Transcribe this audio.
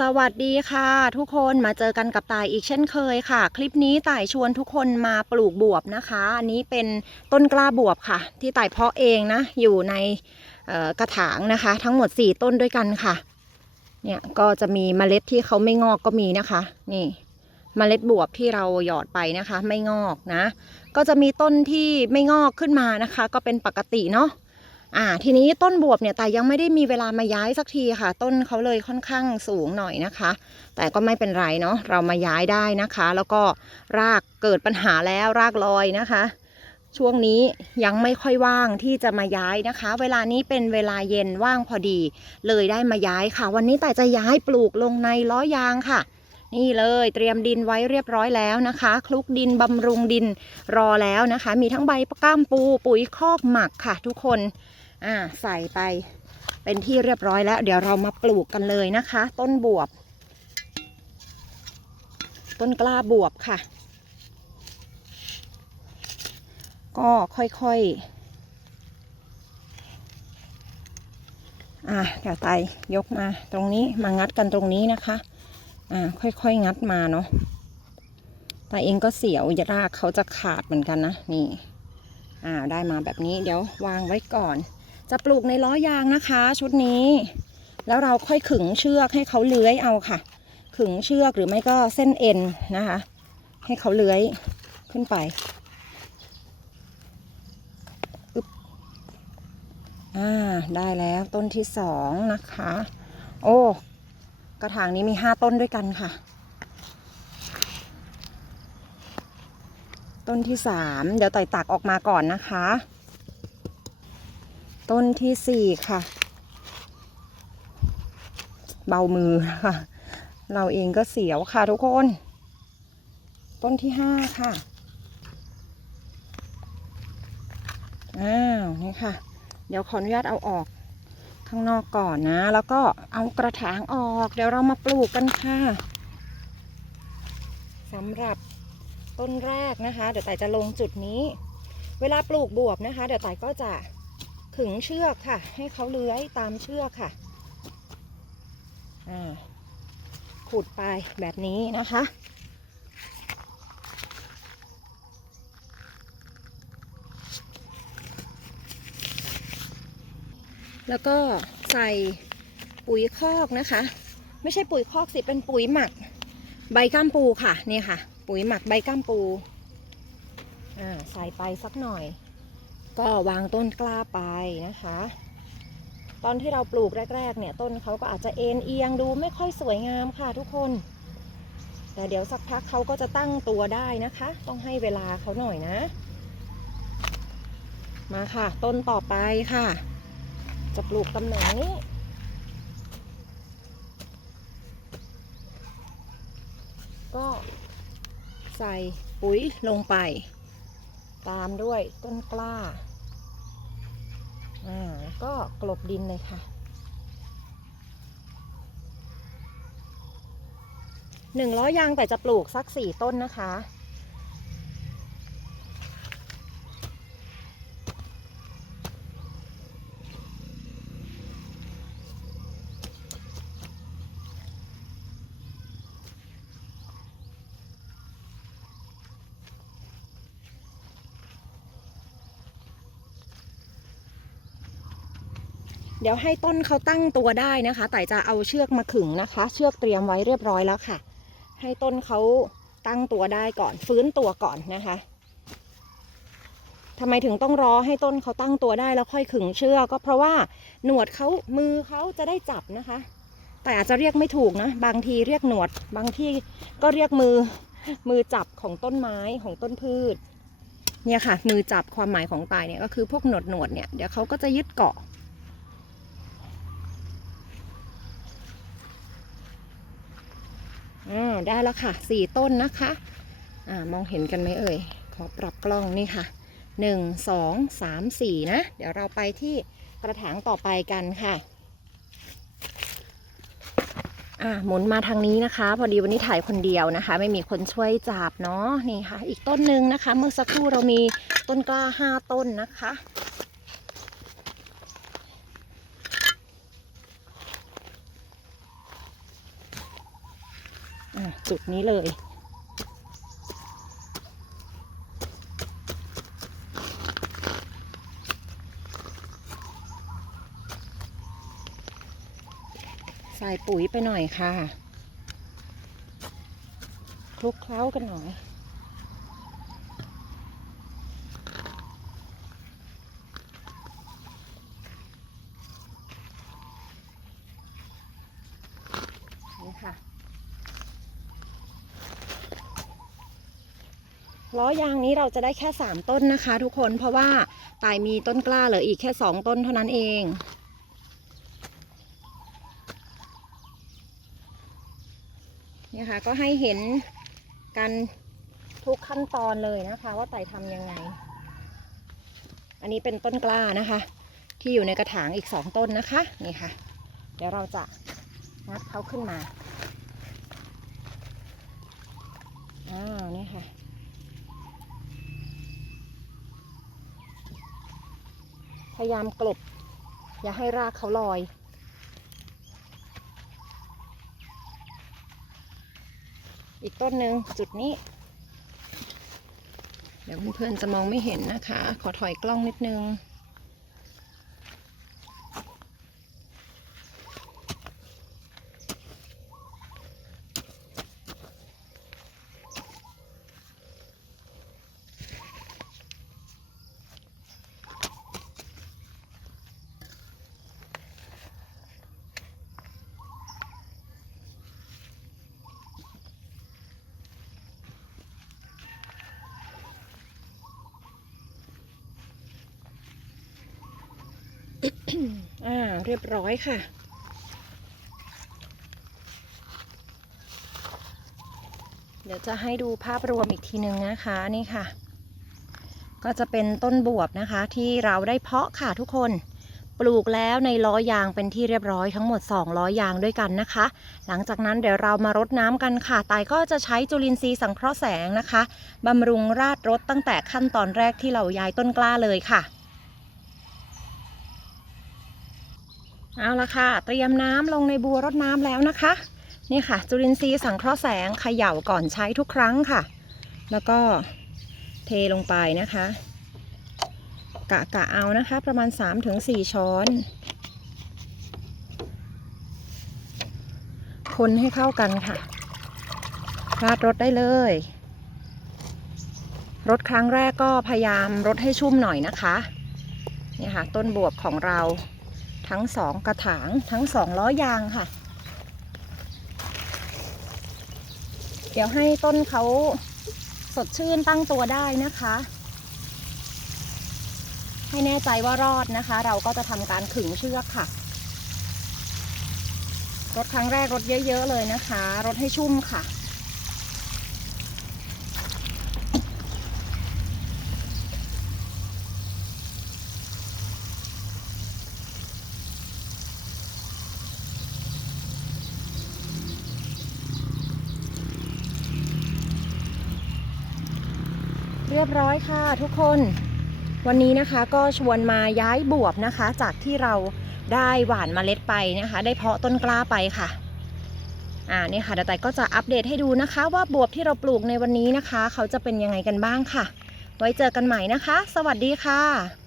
สวัสดีค่ะ ทุกคนมาเจอกันกับตายอีกเช่นเคยค่ะ คลิปนี้ต่ายชวนทุกคนมาปลูกบวบนะคะอันนี้เป็นต้นกล้าบวบค่ะ ที่ต่ายเพาะเองนะ อยู่ในกระถางนะคะ ทั้งหมด 4 ต้นด้วยกันค่ะ เนี่ยก็จะมีเมล็ดที่เขาไม่งอกก็มีนะคะ นี่เมล็ดบวบที่เราหยอดไปนะคะ ไม่งอกนะ ก็จะมีต้นที่ไม่งอกขึ้นมานะคะ ก็เป็นปกติเนาะ อ่าทีนี้ต้นบวบเนี่ยแต่ยังไม่ได้มีเวลามาย้ายสักทีค่ะ ต้นเขาเลยค่อนข้างสูงหน่อยนะคะ แต่ก็ไม่เป็นไรเนาะเรามาย้ายได้นะคะ แล้วก็รากเกิดปัญหาแล้วรากลอยนะคะ ช่วงนี้ยังไม่ค่อยว่างที่จะมาย้ายนะคะ เวลานี้เป็นเวลาเย็นว่างพอดี เลยได้มาย้ายค่ะ วันนี้แต่จะย้ายปลูกลงในล้อยางค่ะนี่เลยเตรียมดินไว้เรียบร้อยแล้วนะคะ คลุกดินบำรุงดินรอแล้วนะคะ มีทั้งใบก้ามปูปุ๋ยคอกหมักค่ะทุกคน อ่าใส่ไปเป็นที่เรียบร้อยแล้ว เดี๋ยวเรามาปลูกกันเลยนะคะ ต้นบวบ ต้นกล้าบวบค่ะ ก็ค่อยๆอ่าเดี๋ยวไตยกมาตรงนี้มางัดกันตรงนี้นะคะอ่าค่อยๆงัดมาเนาะแต่เองก็เสียวรากเขาจะขาดเหมือนกันนะนี่อ่าได้มาแบบนี้เดี๋ยววางไว้ก่อน จะปลูกในล้อยางนะคะ ชุดนี้ แล้วเราค่อยขึงเชือกให้เขาเลื้อยเอาค่ะ ขึงเชือกหรือไม่ก็เส้นเอ็นนะคะ ให้เขาเลื้อยขึ้นไปอึบอ่าได้แล้วต้นที่สองนะคะ โอ้กระถางนี้มีห้าต้นด้วยกันค่ะ ต้นที่สามเดี๋ยวไต่ตักออกมาก่อนนะคะ ต้นที่สี่ค่ะ เบามือค่ะ เราเองก็เสียวค่ะทุกคน ต้นที่ห้าค่ะ อ้าวนี่ค่ะ เดี๋ยวขออนุญาตเอาออกข้างนอกก่อนนะ แล้วก็เอากระถางออก เดี๋ยวเรามาปลูกกันค่ะสำหรับต้นแรกนะคะ เดี๋ยวไต่จะลงจุดนี้ เวลาปลูกบวบนะคะ เดี๋ยวไต่ก็จะ ขึงเชือกค่ะ ให้เขาเลื้อยตามเชือกค่ะขุดไปแบบนี้นะคะ แล้วก็ใส่ปุ๋ยคอกนะคะ ไม่ใช่ปุ๋ยคอกสิ เป็นปุ๋ยหมักใบก้ามปูค่ะ นี่ค่ะ ปุ๋ยหมักใบก้ามปู อ่า ใส่ไปสักหน่อย ก็วางต้นกล้าไปนะคะ ตอนที่เราปลูกแรก ๆ เนี่ยต้นเขาก็อาจจะเอ็นเอียงดูไม่ค่อยสวยงามค่ะทุกคน แต่เดี๋ยวสักพักเขาก็จะตั้งตัวได้นะคะ ต้องให้เวลาเขาหน่อยนะ มาค่ะ ต้นต่อไปค่ะ จะปลูกตำแหน่งนี้ก็ใส่ปุ๋ยลงไป ตามด้วยต้นกล้า อ่า ก็กลบดินเลยค่ะหนึ่งร้อยยางแต่จะปลูกสักสี่ต้นนะคะ เดี๋ยวให้ต้นเขาตั้งตัวได้นะคะแต่จะเอาเชือกมาขึงนะคะ เชือกเตรียมไว้เรียบร้อยแล้วค่ะ ให้ต้นเขาตั้งตัวได้ก่อน ฟื้นตัวก่อนนะคะทำไมถึงต้องรอให้ต้นเขาตั้งตัวได้แล้วค่อยขึงเชือกก็เพราะว่าหนวดเขามือเขาจะได้จับนะคะ แต่อาจจะเรียกไม่ถูกนะ บางทีเรียกหนวด บางที่ก็เรียกมือมือจับของต้นไม้ของต้นพืช เนี่ยค่ะ มือจับความหมายของตายเนี่ยก็คือพวกหนวดหนวดเนี่ยเดี๋ยวเขาก็จะยึดเกาะ อ่าได้แล้วค่ะสี่ต้นนะคะอ่ามองเห็นกันไหมเอ่ย ขอปรับกล้องนี่ค่ะหนึ่งสองสามสี่นะ เดี๋ยวเราไปที่กระถางต่อไปกันค่ะอ่าหมุนมาทางนี้นะคะ พอดีวันนี้ถ่ายคนเดียวนะคะ ไม่มีคนช่วยจับเนาะนี่ค่ะ อีกต้นหนึ่งนะคะ เมื่อสักครู่เรามีต้นกล้าห้าต้นนะคะ อ อะ จุดนี้เลย ใส่ปุ๋ยไปหน่อยค่ะ คลุกเคล้ากันหน่อย นี่ค่ะ ล้อยางนี้เราจะได้แค่ 3 ต้นนะคะ ทุกคนเพราะว่าตายมีต้นกล้าเหลืออีกแค่ 2 ต้นเท่านั้นเองเนี่ยค่ะก็ให้เห็นกันทุกขั้นตอนเลยนะคะ ว่าไต่ทำยังไง อันนี้เป็นต้นกล้านะคะ ที่อยู่ในกระถางอีกสองต้นนะคะนี่ค่ะ เดี๋ยวเราจะงัดเขาขึ้นมาอ้าวนี่ค่ะ ยายามกลบ อย่าให้รากเขาลอย อีกต้นหนึ่งจุดนี้ เดี๋ยวเพื่อนๆจะมองไม่เห็นนะคะ ขอถอยกล้องนิดนึง อ่า เรียบร้อยค่ะ เดี๋ยวจะให้ดูภาพรวมอีกทีหนึ่งนะคะนี่ค่ะ ก็จะเป็นต้นบวบนะคะ ที่เราได้เพาะค่ะทุกคนปลูกแล้วในล้อยางเป็นที่เรียบร้อยทั้งหมด 2 ล้อยางด้วยกันนะคะ หลังจากนั้นเดี๋ยวเรามารดน้ำกันค่ะ ตายก็จะใช้จุลินทรีย์สังเคราะห์แสงนะคะบำรุงราดรดตั้งแต่ขั้นตอนแรกที่เราย้ายต้นกล้าเลยค่ะ เอาละค่ะ เตรียมน้ำลงในบัวรดน้ำแล้วนะคะ นี่ค่ะ จุลินทรีย์สังเคราะห์แสงเขย่าก่อนใช้ทุกครั้งค่ะ แล้วก็เทลงไปนะคะ กะกะเอานะคะ ประมาณ 3-4 ช้อน คนให้เข้ากันค่ะ ราดรดได้เลยรดครั้งแรกก็พยายามรดให้ชุ่มหน่อยนะคะ นี่ค่ะ ต้นบวบของเรา ทั้งสองกระถางทั้งสองล้อยางค่ะ เดี๋ยวให้ต้นเขาสดชื่นตั้งตัวได้นะคะ ให้แน่ใจว่ารอดนะคะ เราก็จะทำการขึงเชือกค่ะรดครั้งแรกรดเยอะ ๆ เลยนะคะรดให้ชุ่มค่ะ รียบร้อยค่ะทุกคน วันนี้นะคะก็ชวนมาย้ายบวบนะคะ จากที่เราได้หว่านเมล็ดไปนะคะ ได้เพาะต้นกล้าไปค่ะอ่านี่ค่ะเดี๋ยวแต่ก็จะอัปเดตให้ดูนะคะ ว่าบวบที่เราปลูกในวันนี้นะคะ เขาจะเป็นยังไงกันบ้างค่ะ ไว้เจอกันใหม่นะคะ สวัสดีค่ะ